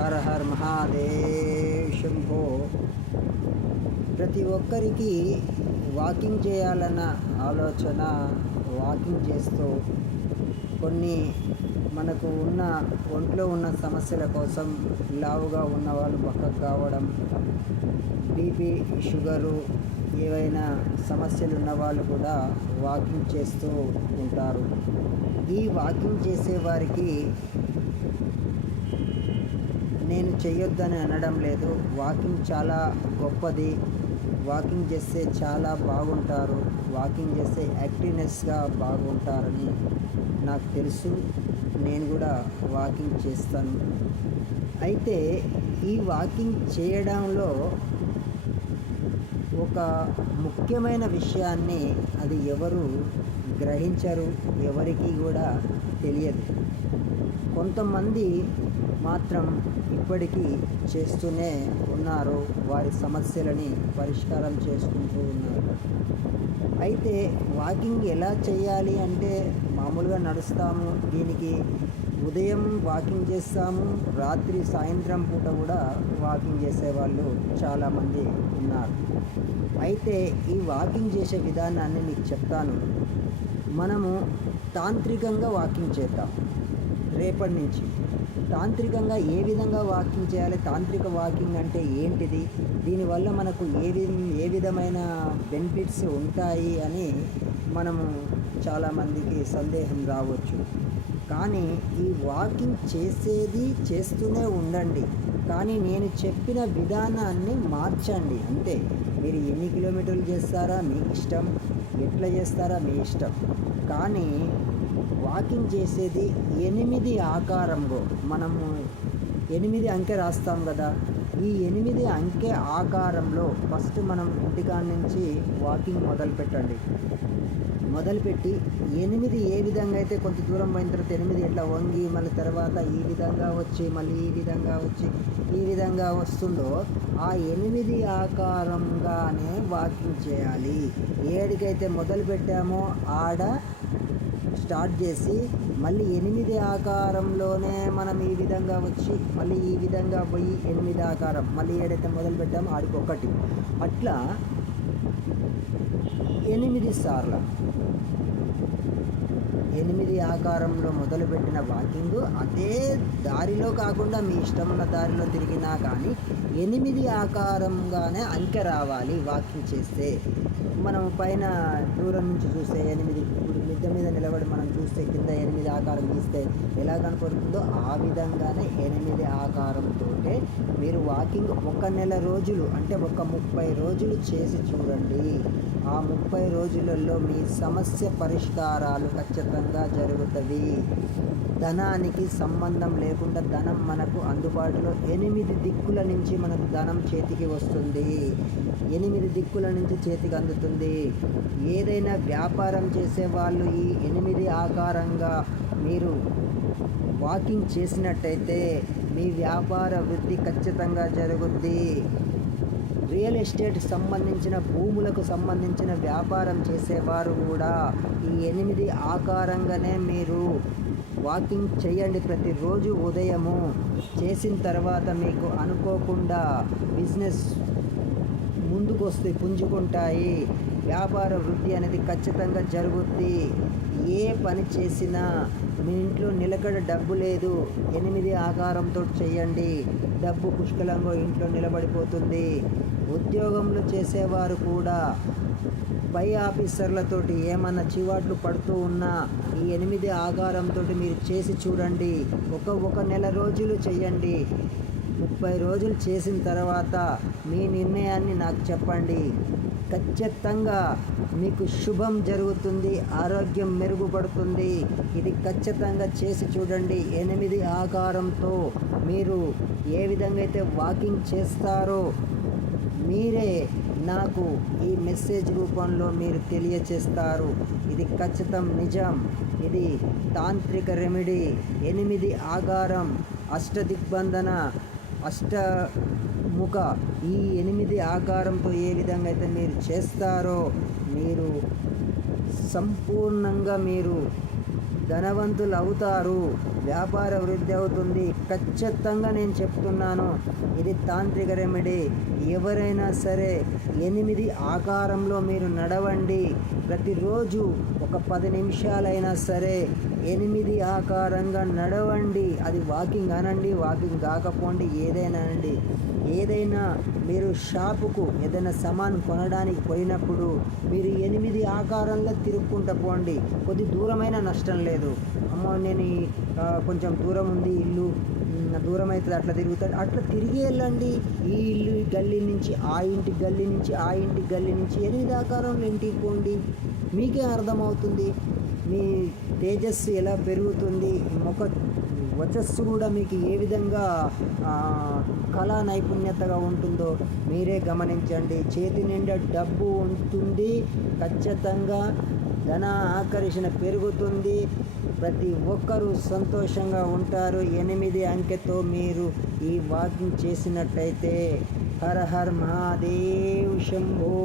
హర her Mahadev Shambho. ప్రతి ఒక్కరికి walking చేయాలన్న ఆలోచన వాకింగ్ చేస్తూ కొన్ని మనకు ఉన్న ఒంట్లో ఉన్న సమస్యల కోసం లావుగా ఉన్న వాళ్ళు బక్కకు కావడం బీపీ షుగరు ఏవైనా సమస్యలు ఉన్న వాళ్ళు కూడా వాకింగ్ చేస్తూ ఉంటారు. ఈ వాకింగ్ చేసే వారికి నేను చేయొద్దని అనడం లేదు. వాకింగ్ చాలా గొప్పది. వాకింగ్ చేస్తే చాలా బాగుంటారు. వాకింగ్ చేస్తే యాక్టివ్నెస్గా బాగుంటారని నాకు తెలుసు. నేను కూడా వాకింగ్ చేస్తాను. అయితే ఈ వాకింగ్ చేయడంలో ఒక ముఖ్యమైన విషయాన్ని అది ఎవరు గ్రహించరు. ఎవరికి కూడా తెలియదు. కొంతమంది మాత్రం ఇప్పటికీ చేస్తూనే ఉన్నారు. వారి సమస్యలని పరిష్కారం చేసుకుంటూ ఉన్నారు. అయితే వాకింగ్ ఎలా చేయాలి అంటే మామూలుగా నడుస్తాము. దీనికి ఉదయం వాకింగ్ చేస్తాము. రాత్రి సాయంత్రం పూట కూడా వాకింగ్ చేసేవాళ్ళు చాలామంది ఉన్నారు. అయితే ఈ వాకింగ్ చేసే విధానాన్ని మీకు చెప్తాను. మనము తాంత్రికంగా వాకింగ్ చేద్దాం. రేపటి నుంచి. తాంత్రికంగా ఏ విధంగా వాకింగ్ చేయాలి? తాంత్రిక వాకింగ్ అంటే ఏంటిది? దీనివల్ల మనకు ఏ ఏ విధమైన బెనిఫిట్స్ ఉంటాయి అని మనము చాలామందికి సందేహం రావచ్చు. కానీ ఈ వాకింగ్ చేసేది చేస్తూనే ఉండండి. కానీ నేను చెప్పిన విధానాన్ని మార్చండి. అంతే. మీరు ఎన్ని కిలోమీటర్లు చేస్తారా? మీ ఇష్టం. ఎట్లా చేస్తారా? మీ ఇష్టం. కానీ వాకింగ్ చేసేది ఎనిమిది ఆకారంలో. మనము ఎనిమిది అంకె రాస్తాం కదా. ఈ ఎనిమిది అంకె ఆకారంలో ఫస్ట్ మనం ఇంటికాడ నుంచి వాకింగ్ మొదలు పెట్టండి మొదలుపెట్టి ఎనిమిది ఏ విధంగా అయితే కొంత దూరం పోయిన తర్వాత ఎనిమిది ఇట్లా వంగి మళ్ళీ తర్వాత ఈ విధంగా వచ్చి మళ్ళీ ఈ విధంగా వచ్చి ఈ విధంగా వస్తుందో ఆ ఎనిమిది ఆకారంగానే వాకింగ్ చేయాలి. ఏడికైతే మొదలు పెట్టామో ఆడ స్టార్ట్ చేసి మళ్ళీ ఎనిమిది ఆకారంలోనే మనం ఈ విధంగా వచ్చి మళ్ళీ ఈ విధంగా పోయి ఎనిమిది ఆకారం మళ్ళీ ఏడైతే మొదలు పెట్టామో ఆడికి ఒకటి. అట్లా ఎనిమిది సార్లు. ఎనిమిది ఆకారంలో మొదలుపెట్టిన వాకింగ్ అదే దారిలో కాకుండా మీ ఇష్టమున్న దారిలో తిరిగినా కానీ ఎనిమిది ఆకారంగానే అంకె రావాలి వాకింగ్ చేస్తే. మనం పైన దూరం నుంచి చూస్తే ఎనిమిది ఇప్పుడు మిద్దె మీద నిలబడి మనం చూస్తే కింద ఎనిమిది ఆకారం తీస్తే ఎలా కనపడుతుందో ఆ విధంగానే ఎనిమిది ఆకారంతో మీరు వాకింగ్ ఒక నెల రోజులు అంటే ఒక ముప్పై రోజులు చేసి చూడండి. ఆ ముప్పై రోజులలో మీ సమస్య పరిష్కారాలు ఖచ్చితంగా జరుగుతుంది. ధనానికి సంబంధం లేకుండా ధనం మనకు అందుబాటులో ఎనిమిది దిక్కుల నుంచి మనకు ధనం చేతికి వస్తుంది. ఎనిమిది దిక్కుల నుంచి చేతికి అందుతుంది. ఏదైనా వ్యాపారం చేసే వాళ్ళు ఈ ఎనిమిది ఆకారంగా మీరు వాకింగ్ చేసినట్టయితే మీ వ్యాపార వృద్ధి ఖచ్చితంగా జరుగుద్ది. రియల్ ఎస్టేట్ సంబంధించిన భూములకు సంబంధించిన వ్యాపారం చేసేవారు కూడా ఈ ఎనిమిది ఆకారంగానే మీరు వాకింగ్ చేయండి ప్రతిరోజు ఉదయము. చేసిన తర్వాత మీకు అనుకోకుండా బిజినెస్ ముందుకు వస్తే పుంజుకుంటాయి. వ్యాపార వృద్ధి అనేది ఖచ్చితంగా జరుగుద్ది. ఏ పని చేసినా మీ ఇంట్లో నిలకడ డబ్బు లేదు. ఎనిమిది ఆకారంతో చేయండి. డబ్బు పుష్కలంగా ఇంట్లో నిలబడిపోతుంది. ఉద్యోగంలో చేసేవారు కూడా. పై ఆఫీసర్లతోటి ఏమన్నా చివాట్లు పడుతూ ఉన్నా ఈ ఎనిమిది ఆగారంతో మీరు చేసి చూడండి. ఒక ఒక నెల రోజులు చేయండి ముప్పై రోజులు చేసిన తర్వాత మీ నిర్ణయాన్ని నాకు చెప్పండి. ఖచ్చితంగా మీకు శుభం జరుగుతుంది ఆరోగ్యం మెరుగుపడుతుంది. ఇది ఖచ్చితంగా చేసి చూడండి. ఎనిమిది ఆకారంతో మీరు ఏ విధంగా అయితే వాకింగ్ చేస్తారో మీరే నాకు ఈ మెసేజ్ రూపంలో మీరు తెలియచేస్తారు. ఇది ఖచ్చితం నిజం. ఇది తాంత్రిక రెమెడీ. ఎనిమిది ఆకారం అష్టదిగ్బంధన అష్టముఖ. ఈ ఎనిమిది ఆకారంతో ఏ విధంగా అయితే మీరు చేస్తారో మీరు సంపూర్ణంగా మీరు ధనవంతులు అవుతారు వ్యాపార వృద్ధి అవుతుంది. ఖచ్చితంగా నేను చెప్తున్నాను. ఇది తాంత్రిక రెమెడీ. ఎవరైనా సరే ఎనిమిది ఆకారంలో మీరు నడవండి. ప్రతిరోజు ఒక పది నిమిషాలైనా సరే ఎనిమిది ఆకారంగా నడవండి. అది వాకింగ్ అనండి వాకింగ్ కాకపోండి ఏదైనా అనండి ఏదైనా మీరు షాపుకు ఏదైనా సామాన్ కొనడానికి పోయినప్పుడు మీరు ఎనిమిది ఆకారంలో తిరుక్కుంటూ పోండి. కొద్ది దూరమైన నష్టం లేదు. అమ్మో నేను కొంచెం దూరం ఉంది ఇల్లు. దూరం అవుతుంది అట్లా తిరుగుతాడు అట్లా తిరిగి వెళ్ళండి. ఈ ఇల్లు ఈ గల్లీ నుంచి ఆ ఇంటి గల్లీ నుంచి ఆ ఇంటి గల్లీ నుంచి ఎనిమిది ఆకారంలో ఇంటికి పోండి. మీకే అర్థమవుతుంది. మీ తేజస్సు ఎలా పెరుగుతుంది. ముఖ వచస్సు కూడా మీకు ఏ విధంగా కళా నైపుణ్యతగా ఉంటుందో మీరే గమనించండి. చేతి నిండా డబ్బు ఉంటుంది. ఖచ్చితంగా ధన ఆకర్షణ పెరుగుతుంది. ప్రతి ఒక్కరూ సంతోషంగా ఉంటారు. ఎనిమిది అంకెతో మీరు ఈ వాకింగ్ చేసినట్టయితే హర హర్ మహాదేవ్ శంభో.